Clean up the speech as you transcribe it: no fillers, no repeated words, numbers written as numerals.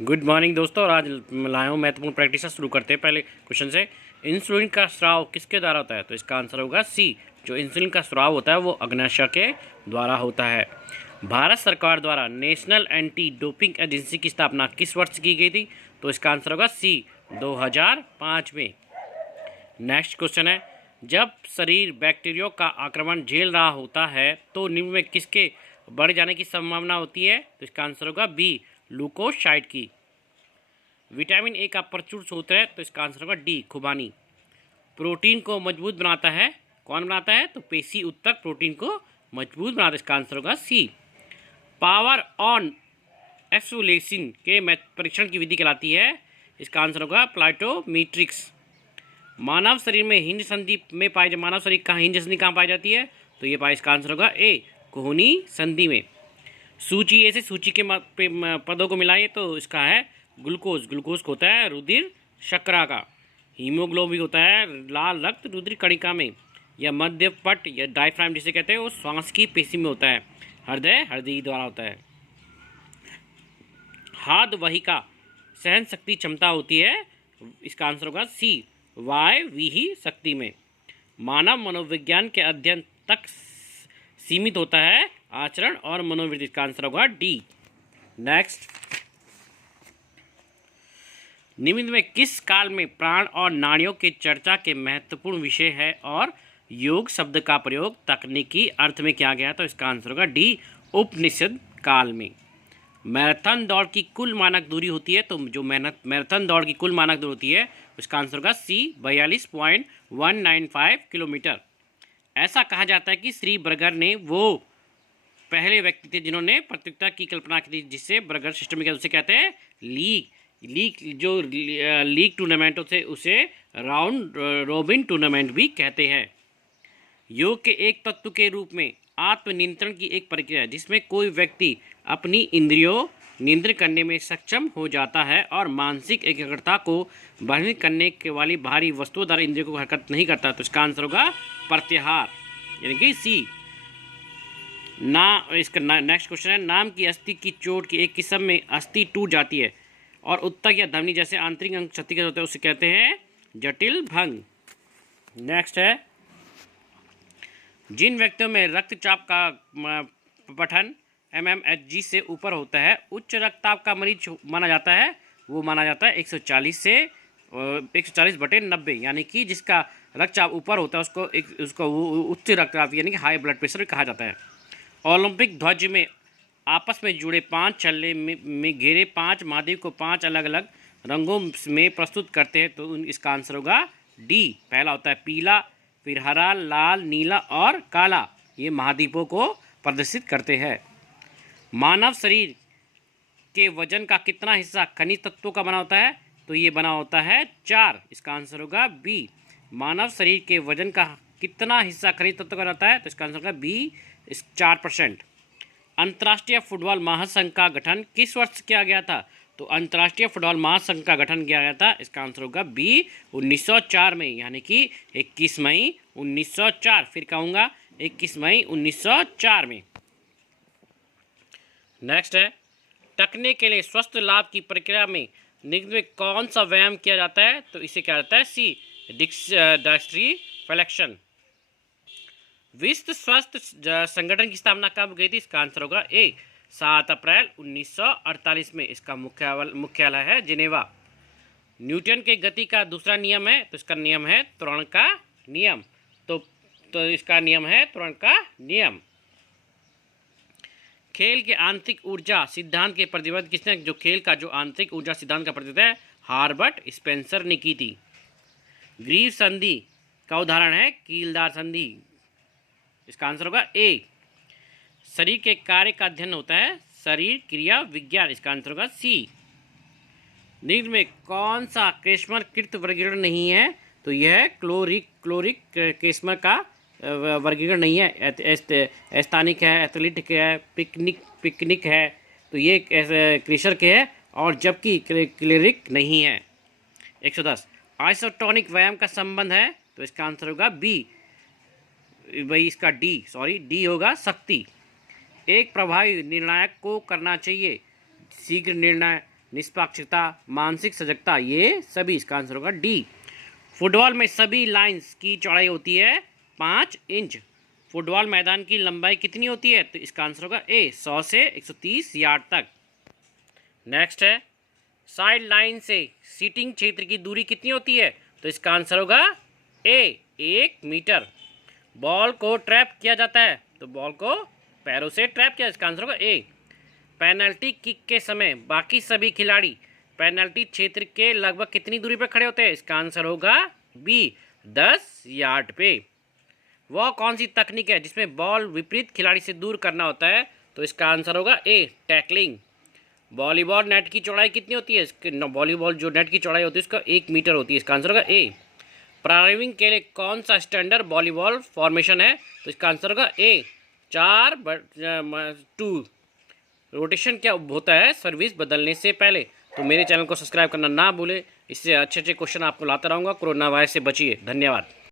Good morning दोस्तों। और आज लाया हूँ महत्वपूर्ण प्रैक्टिस शुरू करते हैं पहले क्वेश्चन से। इंसुलिन का स्राव किसके द्वारा होता है? तो इसका आंसर होगा सी। जो इंसुलिन का स्राव होता है वो अग्न्याशय के द्वारा होता है। भारत सरकार द्वारा नेशनल एंटी डोपिंग एजेंसी की स्थापना किस वर्ष की गई थी? तो इसका आंसर होगा सी, 2005 में। नेक्स्ट क्वेश्चन है, जब शरीर बैक्टीरिया का आक्रमण झेल रहा होता है तो निम्न में किसके बढ़ जाने की संभावना होती है? तो इसका आंसर होगा बी, लुकोसाइट की। विटामिन ए का प्रचुर स्रोत है, तो इसका आंसर होगा डी, खुबानी। प्रोटीन को मजबूत बनाता है, कौन बनाता है? तो पेशी उत्तक प्रोटीन को मजबूत बनाता है, इसका आंसर होगा सी। पावर ऑन एक्सोलेशन के परीक्षण की विधि कहलाती है, इसका आंसर होगा प्लाटोमीट्रिक्स। मानव शरीर में हिंज संधि में मानव शरीर का हिंज संधि कहाँ पाई जाती है? तो ये इसका आंसर होगा ए, कोहनी संधि में। सूची ए से सूची के पदों को मिलाइए तो इसका है ग्लूकोज। ग्लूकोज होता है रुधिर शर्करा का। हीमोग्लोबिन होता है लाल रक्त रुधिर कणिका में। या मध्य पट या डायफ्राम जिसे कहते हैं वो श्वास की पेशी में होता है। हृदय हृदय द्वारा होता है। हाथ वहिका सहन शक्ति क्षमता होती है, इसका आंसर होगा सी, वायवीही शक्ति में। मानव मनोविज्ञान के अध्ययन तक सीमित होता है आचरण और मनोवृत्ति, का आंसर होगा डी। नेक्स्ट, निम्न में किस काल में प्राण और नाड़ियों के चर्चा के महत्वपूर्ण विषय है और योग शब्द का प्रयोग तकनीकी अर्थ में किया गया? तो इसका आंसर होगा डी, उपनिषद काल में। मैराथन दौड़ की कुल मानक दूरी होती है, तो जो मैराथन दौड़ की कुल मानक दूरी होती है उसका आंसर होगा सी, 42.195 किलोमीटर। ऐसा कहा जाता है कि श्री बर्गर ने वो पहले व्यक्ति थे जिन्होंने प्रतियोगिता की कल्पना की थी, जिससे बर्गर सिस्टम में उसे कहते हैं लीग जो लीग टूर्नामेंट होते उसे राउंड रॉबिन टूर्नामेंट भी कहते हैं। योग के एक तत्व के रूप में आत्मनियंत्रण की एक प्रक्रिया है जिसमें कोई व्यक्ति अपनी इंद्रियों नियंत्रण करने में सक्षम हो जाता है और मानसिक एकाग्रता को वर्णित करने के वाली भारी वस्तुओं द्वारा इंद्रियों को हरकत नहीं करता। तो इसका आंसर होगा प्रत्याहार, यानी कि सी। इसका नेक्स्ट क्वेश्चन है, नाम की अस्थि की चोट की एक किस्म में अस्थि टूट जाती है और उत्तक या धमनी जैसे आंतरिक अंग क्षतिग्रस्त होते हैं, उसे कहते हैं जटिल भंग। नेक्स्ट है, जिन व्यक्तियों में रक्तचाप का पठन mmHg से ऊपर होता है उच्च रक्तचाप का मरीज माना जाता है। वो माना जाता है 140 से 140/90, यानी कि जिसका रक्तचाप ऊपर होता है उसको उच्च रक्तचाप यानी कि हाई ब्लड प्रेशर कहा जाता है। ओलंपिक ध्वज में आपस में जुड़े 5 छल्ले में घेरे 5 महाद्वीप को 5 अलग अलग रंगों में प्रस्तुत करते हैं, तो इसका आंसर होगा डी। पहला होता है पीला, फिर हरा, लाल, नीला और काला, ये महाद्वीपों को प्रदर्शित करते हैं। मानव शरीर के वजन का कितना हिस्सा खनिज तत्वों का बना होता है? तो ये बना होता है 4, इसका आंसर होगा बी। मानव शरीर के वजन का कितना हिस्सा खनिज तत्वों का रहता है? तो इसका आंसर होगा बी, 4%। अंतर्राष्ट्रीय फुटबॉल महासंघ का गठन किस वर्ष किया गया था? तो अंतर्राष्ट्रीय फुटबॉल महासंघ का गठन किया गया था, इसका आंसर होगा बी, 1904 में, यानी कि 21 मई 1904। फिर कहूँगा 21 मई 1904 में। नेक्स्ट है, टकने के लिए स्वस्थ लाभ की प्रक्रिया में निम्न में कौन सा व्यायाम किया जाता है? तो इसे क्या जाता है सी, डायस्ट्री फ्लेक्शन। विश्व स्वास्थ्य संगठन की स्थापना कब गई थी? इसका आंसर होगा ए, 7 अप्रैल 1948 में। इसका मुख्यालय है जिनेवा। न्यूटन के गति का दूसरा नियम है, तो इसका नियम है त्वरण का नियम। तो इसका नियम है त्वरण का नियम। खेल के आंतरिक ऊर्जा सिद्धांत के प्रतिपादन किसने? जो खेल का जो आंतरिक ऊर्जा सिद्धांत का प्रतिपादन है हार्बर्ट स्पेंसर ने की थी। ग्रीव संधि का उदाहरण है कीलदार संधि, इसका आंसर होगा ए। शरीर के कार्य का अध्ययन होता है शरीर क्रिया विज्ञान, इसका आंसर होगा सी। निम्न में कौन सा केस्मरकृत वर्गीकरण नहीं है? तो यह क्लोरिक केस्मर का वर्गीकरण नहीं है। एस्थानिक है, एथलेटिक है, पिकनिक है, तो ये क्रेशर के है, और जबकि क्लेरिक नहीं है। 110 आइसोटोनिक व्यायाम का संबंध है, तो इसका आंसर होगा बी, भाई इसका डी होगा शक्ति। एक प्रभावी निर्णायक को करना चाहिए शीघ्र निर्णय, निष्पक्षता, मानसिक सजगता, ये सभी। इसका आंसर होगा डी। फुटबॉल में सभी लाइंस की चौड़ाई होती है 5 इंच। फुटबॉल मैदान की लंबाई कितनी होती है? तो इसका आंसर होगा ए, 100 से 130 यार्ड तक। नेक्स्ट है, साइड लाइन से सीटिंग क्षेत्र की दूरी कितनी होती है? तो इसका आंसर होगा ए, 1 मीटर। बॉल को ट्रैप किया जाता है, तो बॉल को पैरों से ट्रैप किया, इसका आंसर होगा ए। पेनल्टी किक के समय बाकी सभी खिलाड़ी पेनल्टी क्षेत्र के लगभग कितनी दूरी पर खड़े होते हैं? इसका आंसर होगा बी, 10 यार्ड पे। वह कौन सी तकनीक है जिसमें बॉल विपरीत खिलाड़ी से दूर करना होता है? तो इसका आंसर होगा ए, टैकलिंग। वॉलीबॉल नेट की चौड़ाई कितनी होती है? वॉलीबॉल जो नेट की चौड़ाई होती है उसका 1 मीटर होती है, इसका आंसर होगा ए। प्रारंभिक के लिए कौन सा स्टैंडर्ड वॉलीबॉल फॉर्मेशन है? तो इसका आंसर होगा ए, 4-2। रोटेशन क्या होता है सर्विस बदलने से पहले? तो मेरे चैनल को सब्सक्राइब करना ना भूले, इससे अच्छे अच्छे क्वेश्चन आपको लाता रहूँगा। कोरोना वायरस से बचिए। धन्यवाद।